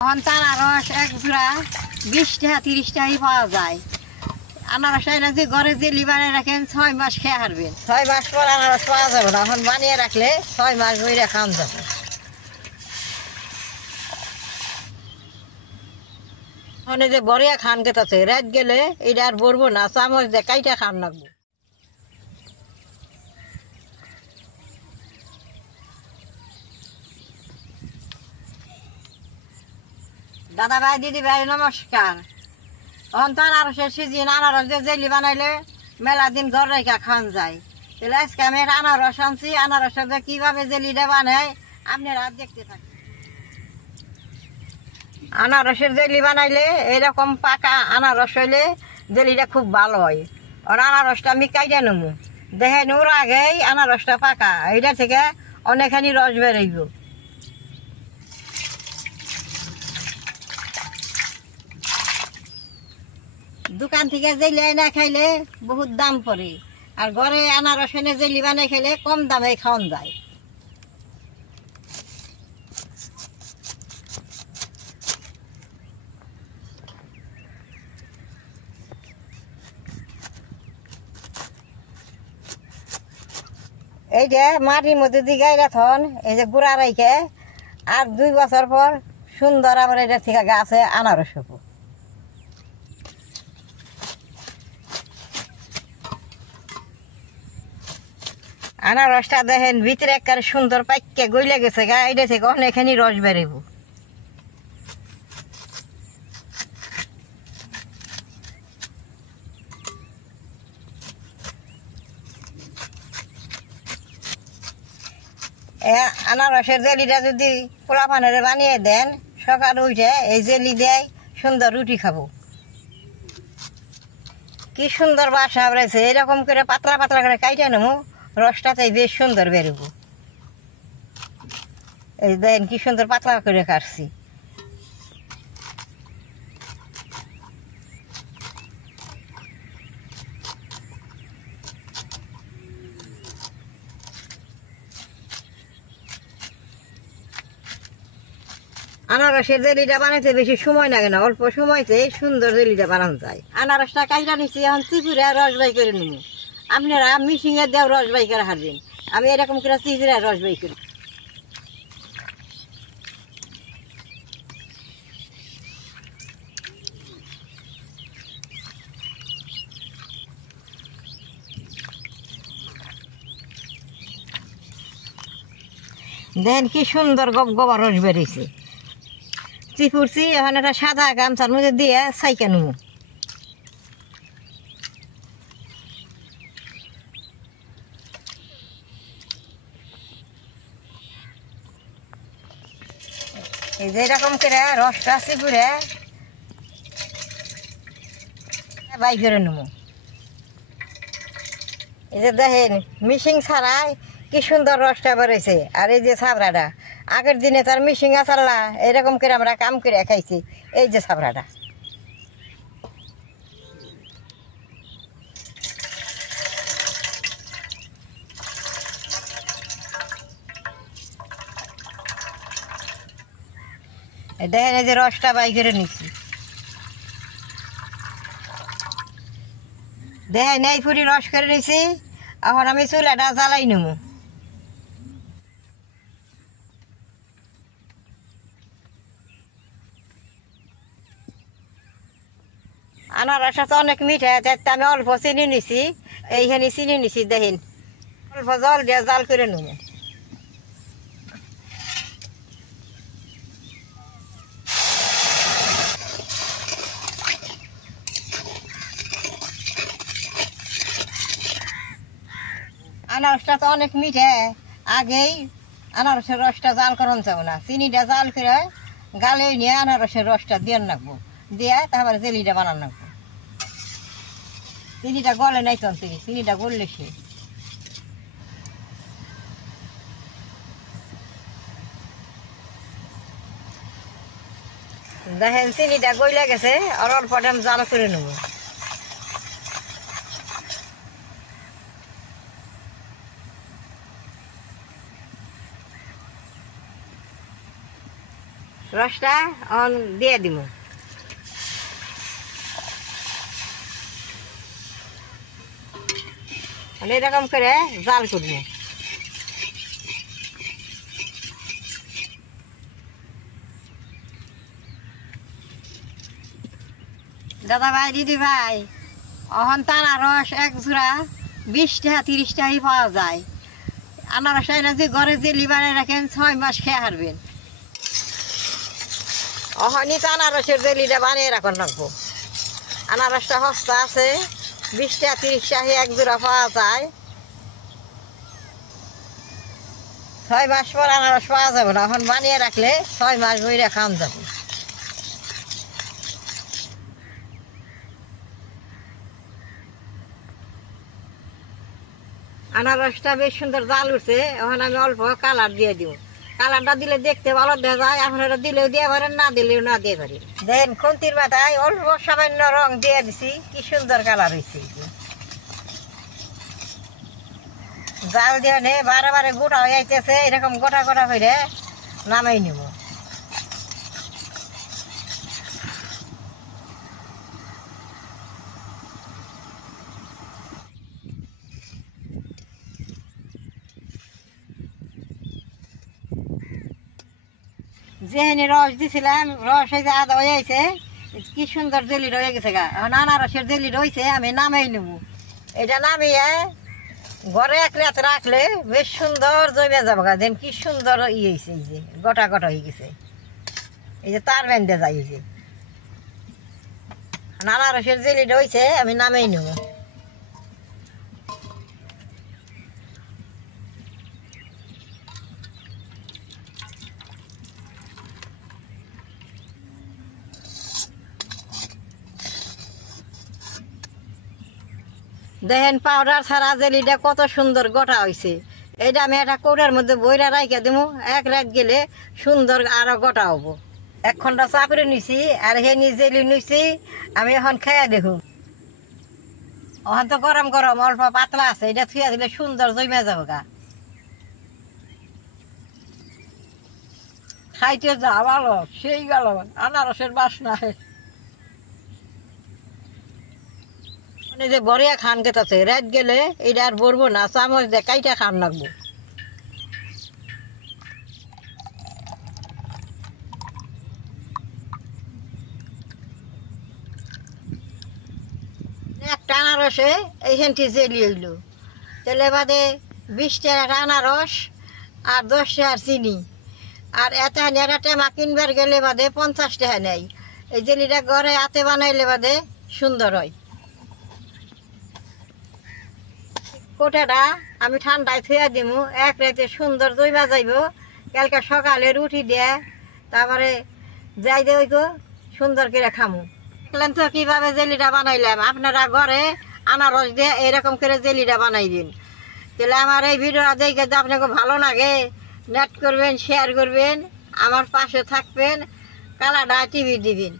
আনারস এক জোড়া 20 টাকা 30 টাকাই পাওয়া যায়। আনারস এনে যে ঘরে জেলি বানিয়ে রাখেন 6 মাস খেয়ে হারবেন। 6 মাস পর আনারস পাওয়া যাবে না, এখন বানিয়ে রাখলে 6 মাস ধরে খাওয়া যাবে। এখন যে বড়িয়া খান খেতেছে রাত গেলে এটা আর বলবো না, চামচ দিয়ে কাইটা খান লাগবো। দাদা ভাই দিদি ভাই নমস্কার। এখন তো আনারসের সিজন, আনারস যে জেলি বানাইলে মেলা দিন ঘর রেখা খান যায়। তাহলে আজকে আমি একটা আনারস আনছি, আনারসের যে কিভাবে জেলিটা বানায় আপনারা দেখতে থাকেন। আনারসের জেলি বানাইলে এইরকম পাকা আনারস হইলে জেলিটা খুব ভালো হয়। আর আনারসটা আমি কাইটা নেবো, দেখেন ওর আগেই আনারসটা পাকা, এইটা থেকে অনেকখানি রস বেরোইব। দোকান থেকে জেলি না খাইলে বহুত দাম পড়ে, আর ঘরে আনারস এনে জেলি বানাই খাইলে কম দামে খাওয়ান যায়। এই যে মাটির মধ্যে দিকে রাখুন, এই যে গুড়া রাইখে আর 2 বছর পর সুন্দর আবার এটা থেকে গাছে আনারস হবো। আনারসটা দেখেন ভিতরে একটা সুন্দর পাইকে গইলে গেছে গা, এটা থেকে অনেকখানি রস বেরোব। আনারসের জেলিটা যদি পোলা পানের বানিয়ে দেন, সকাল উঠে এই জেলি দেয় সুন্দর রুটি খাবো। কি সুন্দর বাসা বেড়েছে, এরকম করে পাতলা পাতলা করে কাইটা নেবো, রসটাতে বেশ সুন্দর বেরোবো। এই দেখেন কি সুন্দর পাতলা করে কাটছি। আনারসের জেলিটা বানাইতে বেশি সময় লাগে না, অল্প সময়তে সুন্দর জেলিটা বানানো যায়। আনারসটা কাইটা নিচ্ছি, এখন চিপুরে রস বাই করে নিব। আপনারা মিশিংয়ে দেওয়া রস বাই করে হারবেন, আমি এরকম করে চিপুরে রস বাই করি। দেন কি সুন্দর গপ গবা রস বেরিয়েছে। চিপুরছি, এখন একটা সাদা গামছার মধ্যে দিয়ে সাইকে নেব। এই যে এরকম করে রসটা চিপুরে বাই করে নেব। এই যে দেখেন মিশিং ছাড়াই কি সুন্দর রসটা বেরোইছে। আর এই যে ছাবড়াটা, আগের দিনে তার মিশিং আসাল্লা এরকম করে আমরা কাম করে খাইছি। এই যে ছাবড়াটা, দেখেন এই যে রসটা বাই করে নিচ্ছি। দেখেন এই ফুরি রস করে নিছি, এখন আমি চুলাটা জ্বালাই নেব। আনারসটা তো অনেক মিঠা, যাতে আমি অল্প চিনি নিছি, এইখানে চিনি নিছি। দেখেন অল্প জল দিয়ে জাল করে নেব। আনারসটা তো অনেক মিঠা, আগেই আনারসের রসটা জাল করান যাবো না, চিনিটা জাল করে গালে নিয়ে আনারসের রসটা দিয়ে রাখবো, দিয়ে তারপরে জেলিটা বানান রাখবো। চিনিটা গলে নাই তো, চিনিটা গললে সে দেখেন চিনিটা গইলে গেছে, আর অল্প টাইম জাল করে নেবো। রসটা দিয়ে দিব। এরকম করে জাল করব। দাদা ভাই দিদি ভাই, অহন তো আনারস এক জোড়া 20 টাকা 30 টাকাই পাওয়া যায়। আনারস এনে যে ঘরে জেলি বানিয়ে রাখেন 6 মাস খেয়ে হারবেন। অহনই তো আনারসের জেলিটা বানিয়ে রাখুন রাখবো। আনারসটা সস্তা আছে, 20 টাকা 30 টাকা এক জোড়া পাওয়া যায়। 6 মাস পর আনারস পাওয়া যাবে না, এখন বানিয়ে রাখলে 6 মাস বইরা খাওয়া যাবে। আনারসটা বেশ সুন্দর জাল উঠছে, এখন আমি অল্প কালার দিয়ে দিব। কালারটা দিলে দেখতে ভালো দেখা যায়, এখন এটা দিলেও দিয়ে পারেন, না দিলেও না দিয়ে পারি। দেখেন খুন্তির মাথায় অল্প সামান্য রং দিয়ে দিছি, কি সুন্দর কালার হয়েছে। জাল দিয়ে নে বারে বারে গোটা হয়ে যাইতেছে, এরকম গোটা গোটা করে নামাই নিব। যেখানে রস দিছিলাম, রস এই যে আদা হয়ে যাইছে, কি সুন্দর জেলি রয়ে গেছে গা। এখন আনারসের জেলি রয়েছে, আমি নামাই নেব। এটা নামিয়ে ঘরে এক রাত রাখলে বেশ সুন্দর জমে যাবো গা। দেন কি সুন্দর হয়েছে, এই যে গোটা গোটা হয়ে গেছে, এই যে তার বেঁধে যায়। এই যে আনারসের জেলি রয়েছে, আমি নামাই নেব। দেখেন পাউডার ছাড়া জেলিটা কত সুন্দর গোটা হয়েছে। এইটা আমি একটা কৌড়ার মধ্যে বইরা রাইখা দেবো, এক রাত গেলে সুন্দর আরো গোটা হবো। 1 ঘন্টা চাপড়ে নিছি, আর হেনি জেলি নিছি, আমি এখন খাইয়া দেখুন। এখন তো গরম গরম অল্প পাতলা আছে, এটা থুয়া দিলে সুন্দর জমে যাবো গা। খাইতে যা ভালো, সেই গেল আনারসের বাসনা। যে বড়িয়া খান খেতেছে, রাত গেলে এটা আর ভরবো না, চামচ দিয়ে কাইটা খান লাগবো। একটা আনারসে এইখানটি জেলি হইলো, তেলে বাদে 20 টাকা আনারস আর 10 টাকার চিনি, আর এত টেমা কিনবার গেলে বাদে 50 টাকা নেয়। এই জেলিটা ঘরে হাতে বানাইলে বাদে সুন্দর হয়। কোটাটা আমি ঠান্ডায় থুয়া দিব, এক রাতে সুন্দর জমা যাইব। কালকে সকালে রুটি দিয়ে তারপরে যাই দে ওই সুন্দর করে খামু। দেখলেন তো কিভাবে জেলিটা বানাইলাম। আপনারা ঘরে আনারস দিয়ে এরকম করে জেলিটা বানাইবেন। তাহলে আমার এই ভিডিওটা দেখে যদি আপনাকে ভালো লাগে, নেট করবেন, শেয়ার করবেন, আমার পাশে থাকবেন, কালাটা টিভি দিবেন।